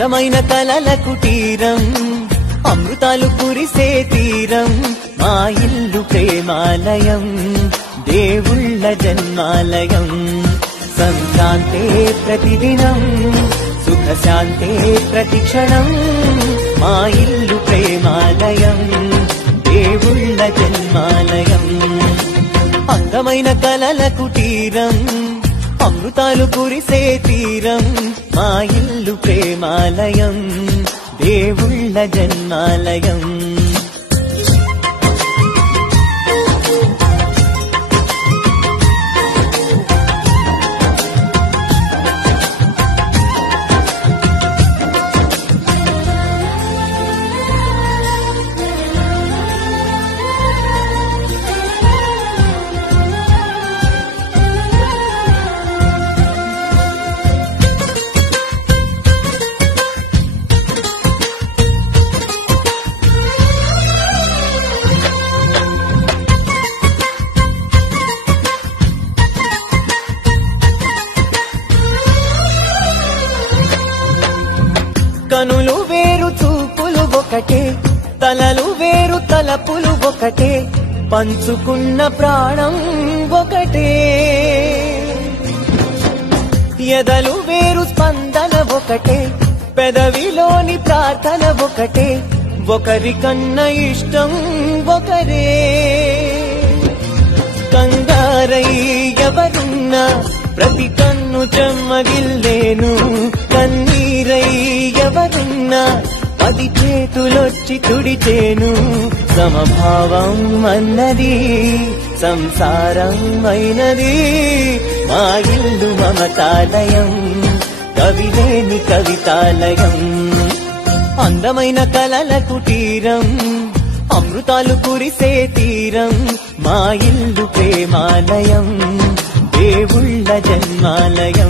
అందమైన కలల కుటీరం అమృతాలు కురిసే తీరం మా ఇల్లు ప్రేమాలయం దేవుళ్ళ జన్మాలయం సంక్రాంతే ప్రతిదినం సుఖ శాంతే ప్రతిక్షణం మా ఇల్లు ప్రేమాలయం దేవుళ్ళ జన్మాలయం అందమైన కలల కుటీరం అమృతాలు కురిసే తీరం మా ఇల్లు ప్రేమాలయం దేవుళ్ళ జన్మాలయం కనులు వేరు చూపులు ఒకటే తలలు వేరు తలపులు ఒకటే పంచుకున్న ప్రాణం ఒకటే ఎదలు వేరు స్పందన ఒకటే పెదవిలోని ప్రార్థన ఒకటే ఒకరికన్నా ఇష్టం ఒకరే కంగారై ఎవరున్నా ప్రతి కన్ను చెమ్మగిల్లేను కన్నీరై ఎవరున్నా 10 చేతులొచ్చి తుడిచేను సమభావం అన్నది సంసారం అయినది మా ఇల్లు మమతాలయం కవిలేని కవితాలయం అందమైన కలల కుటీరం అమృతాలు కురిసే తీరం మా ఇల్లు ప్రేమాలయం దేవుళ్ళ జన్మాలయం